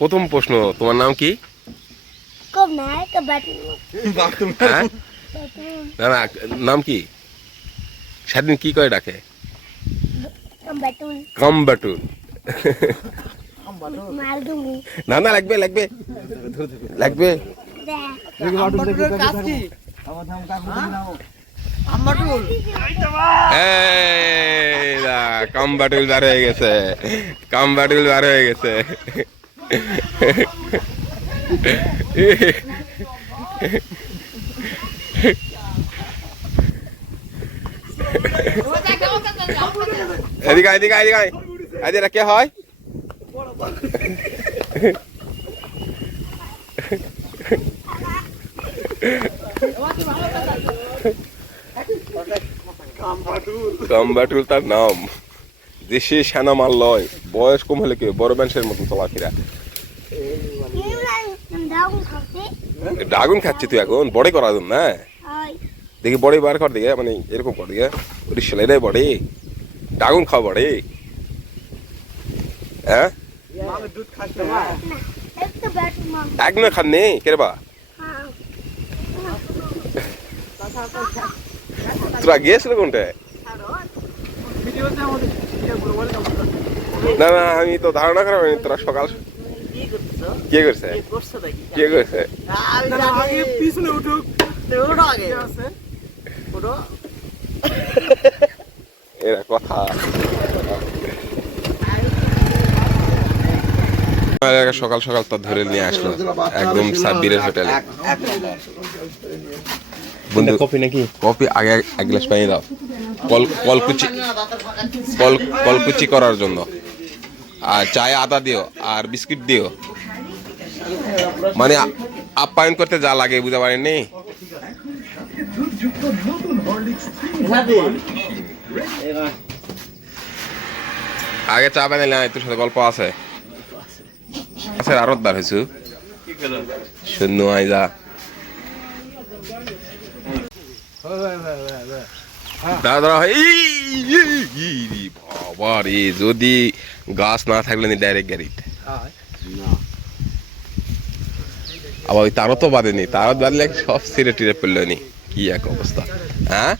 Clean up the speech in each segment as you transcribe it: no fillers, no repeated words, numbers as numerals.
প্রথম প্রশ্ন, তোমার নাম কি? না না, নাম কি? স্বাধীন কি করে ডাকে? কম্বাটুল। না না, লাগবে লাগবে লাগবে। কম্বাটুল বার হয়ে গেছে, কম্বাটুল বার হয়ে গেছে। এদিকে এদিকে এদিকে এদিকে কে হয়? কম্বাটুল তার নাম। দেশে সেনা মাল লয়, বয়স কম হলে কি বড় মানুষের মতন চলাফেরা। ড্রাগন খাচ্ছি তুই এখন? বড়ে করা দিন না, দেখি বড়ি বার কর দিকে, মানে এরকম কর দিকে। উড়িষ্যা এটাই বড়ি, ড্রাগন খাও বড়ি। হ্যাঁ একদম খাননি কেরবা তোরা গিয়েছিল কোনটায়? না না, আমি তো ধারণা করা হয়নি। তোরা সকাল কে করছে কে করছে? এরা কথা সকাল সকাল তো ধরে নিয়ে আসলো একদম সাব্বিরের হোটেলে। বন্ধু কফি নাকি? কফি আগে এক গ্লাস পানি দাও, কলকুচি করার জন্য। আর চায়ে আদা দিও আর বিস্কিট দিও, মানে আপ্যায়ন করতে যা লাগে বুঝতে পারেননি। আগে চা বানাইলে তোর সাথে গল্প আছে আছে আরত বার হয়েছু শূন্য আইজা দাদা। বাবা রে, যদি গাছ না থাকলে ডাইরেক্ট গাড়িতে আবার ওই তারও তো বাঁধেনি, তারত বাঁধলে সব ছিঁড়ে টিড়ে পড়লো নি। কি এক অবস্থা! হ্যাঁ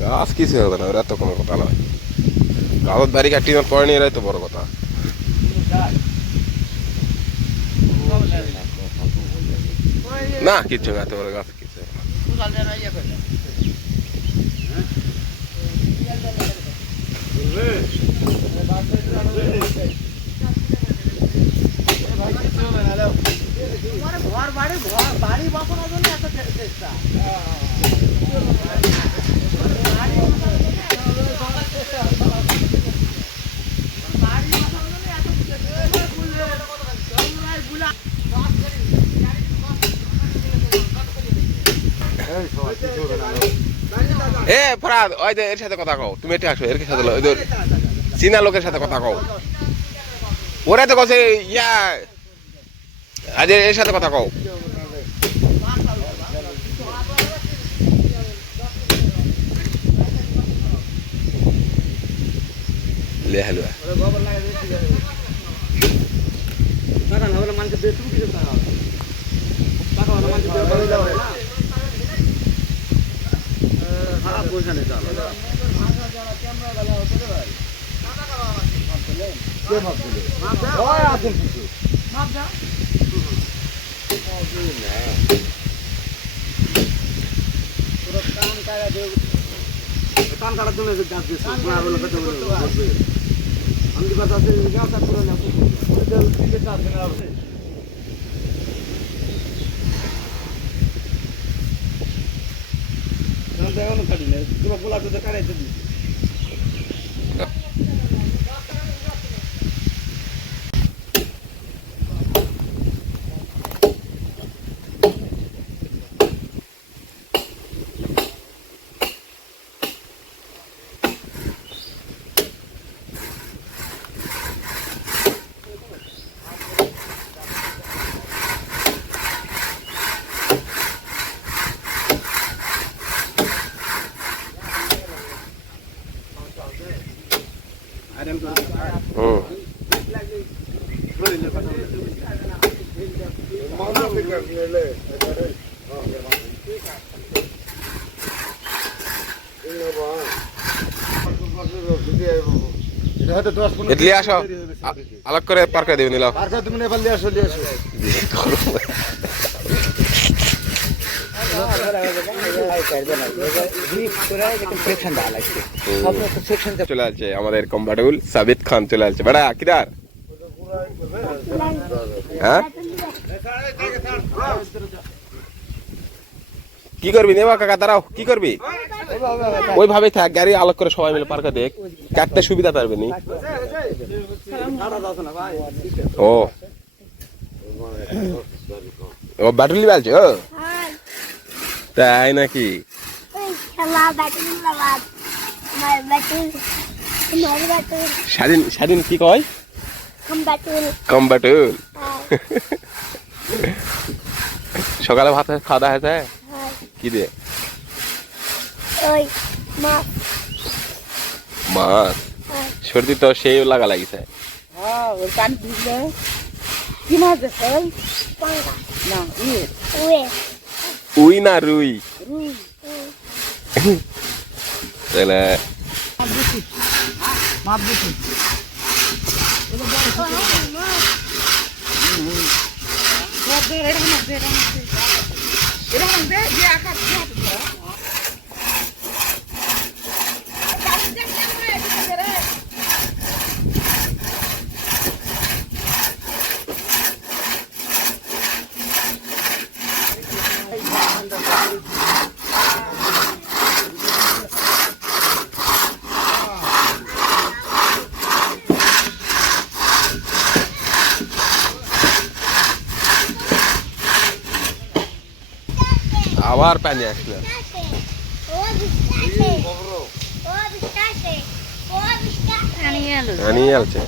গাছ কিছু হবে না, ওরা তো কোনো কথা নয়। গাছত বাড়ি কাটি পড়েনি, এরাই তো বড় কথা। না কিচ্ছু না, এত বড় গাছ কিছু বাড়ি বাঁচানোর জন্য এত চেষ্টা। এ ফরাদ, ওই যে এর সাথে কথা কও, তুমি এটা আসো, এর সাথে চীনা লোকের সাথে কথা কও। ওরা তো কছে ইয়া, আজ এর সাথে কথা কও। লে হালুয়া কান কাটার জন্য গাছ দিয়েছে। আমি গাছ আছে, গাছ আর করে না দেখানো কাটি না, তোমার গোলা তো কাটাইতে দিচ্ছি। এটলি আসো আলাপ করে পার করে দেবে নিলাও তুমি নেপাল দিয়ে আসো চলে আসছে আমাদের কম্পার্টেবল সাবিত খান চলে আসছে বেড়া কিদার হ্যাঁ কি করবি নেবা কাকা দাঁড়াও কি করবি ওইভাবে থাক গাড়ি আলোক করে সবাই মিলে পার্কে দেখ কাটতে সুবিধা পারবে নি ও ও ব্যাটারি বালছে ও তাই নাকি স্বাধীন স্বাধীন কি কয় কম্বাটুল সকালে ভাত খাওয়া দাওয়া হয়েছে কি দিয়ে মাছ সর্দি তো সেই লাগা লাগিছে উই না রুই তাহলে আবার পানি আসলো পানি আসছে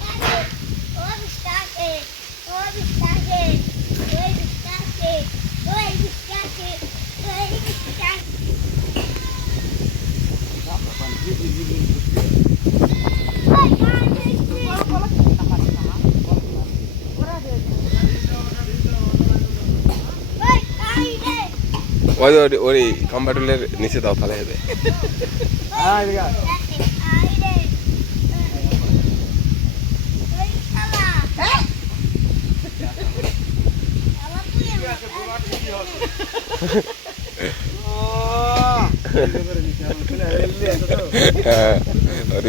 ওই কম্পার্টমেন্টের নিচে দাও তাহলে হবে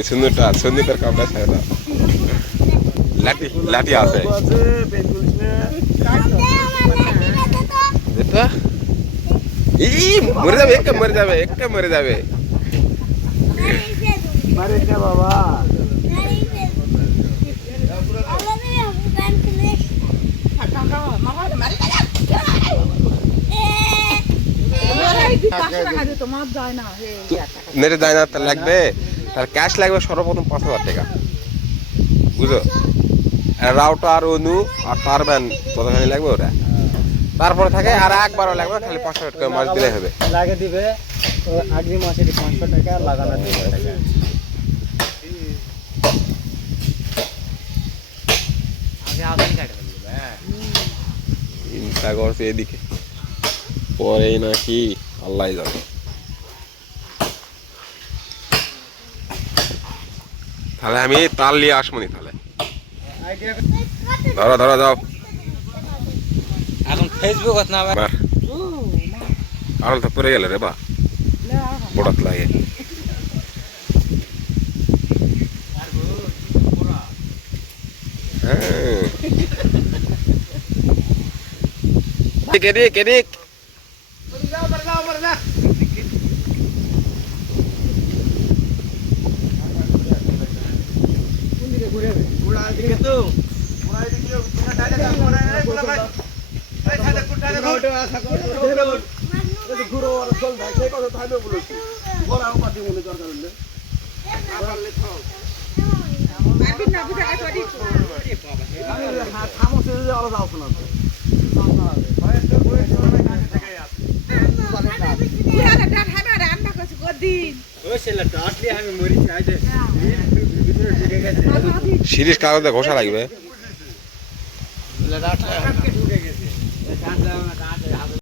সুন্দরটা সুন্দর কামটা ছেড়ে দাও লাঠি লাঠি আছে মরে যাবে একটা মরে যাবে একটা মরে যাবে বাবা নেটে যায় না তার লাগবে তার ক্যাশ লাগবে সর্বপ্রথম 5,000 টাকা বুঝো রাউটার অনু আর টারবান কতখানি লাগবে ওটা তারপরে থাকে আর একবারও লাগবে খালি 500 টাকা মাস দিলে হবে লাগে দিবে আগামী মাসে 500 টাকা লাগানো দিবে টাকা আগে আদান কাটবে চিন্তা করছে এদিকে পরে নাকি আল্লাহ জানে তাহলে আমি তাল নিয়ে আসবনি তাহলে ধরো ধরো যাও এখন ফেসবুক না আর তো পড়ে গেলে রে বা বড়ত লাগে কেদিক কেদিক শিরিষ কাগজে ঘষা লাগবে